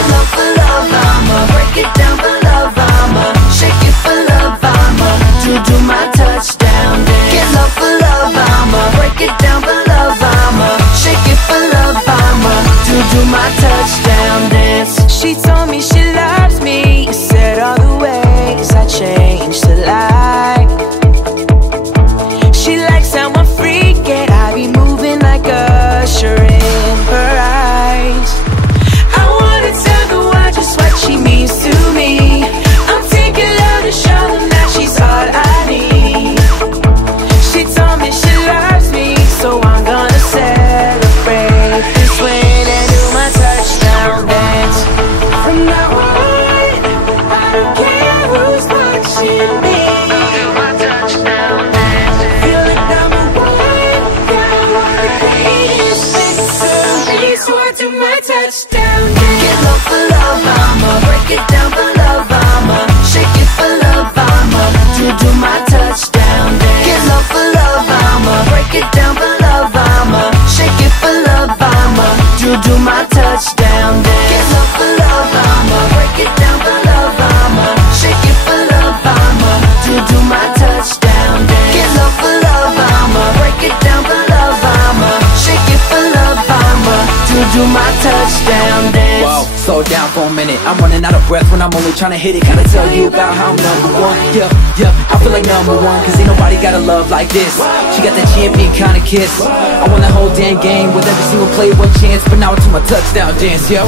Get low for love, I'ma break it down for love, I'ma shake it for love, I'ma do my touchdown dance. Get low for love, I'ma break it down for love, I'ma shake it for love, I'ma do my touchdown dance. She told me she loves me, said all the ways I changed her life. She likes how I freak it, I be moving like Usher in her eyes. I wanna tell the world just what she means to me. I'm taking love to show them that she's all I need. She told me she loves me, so I'm gonna celebrate this win and do my touchdown dance. From now on, I don't care who's watching me. I'll do my touchdown dance. Feel like number one, yeah, I wanna be this victory, so I do my touchdown dance. Get low for love, I'ma break it down for love, I'ma shake it for love, I'ma do my touchdown dance. Get low for love, I'ma break it down for love, I'ma shake it for love, I'ma do my touchdown dance. Get low for love, I'ma break it down for love, I'ma shake it for love, I'ma do my touchdown dance. Get low for love, I'ma break it down for love, I'ma shake it for love, I'ma do my touchdown dance. Whoa, slow down for a minute. I'm running out of breath when I'm only trying to hit it. Gotta tell you about how I'm number one. Yeah, I feel like number one, cause ain't nobody got a love like this. She got that champion kind of kiss. I won the whole damn game with every single play, one chance, but now I do my touchdown dance, yo.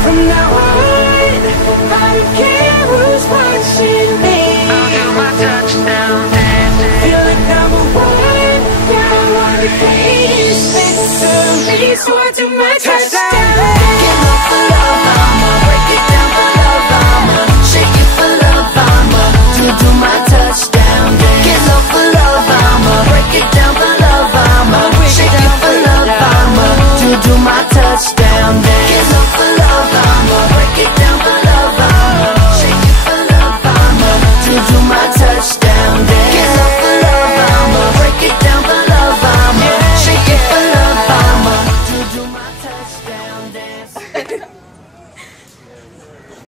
From now on, I don't care who's watching me. I'll do my touchdown dance. Feel like number one, yeah, I wanna be this victory, so I do my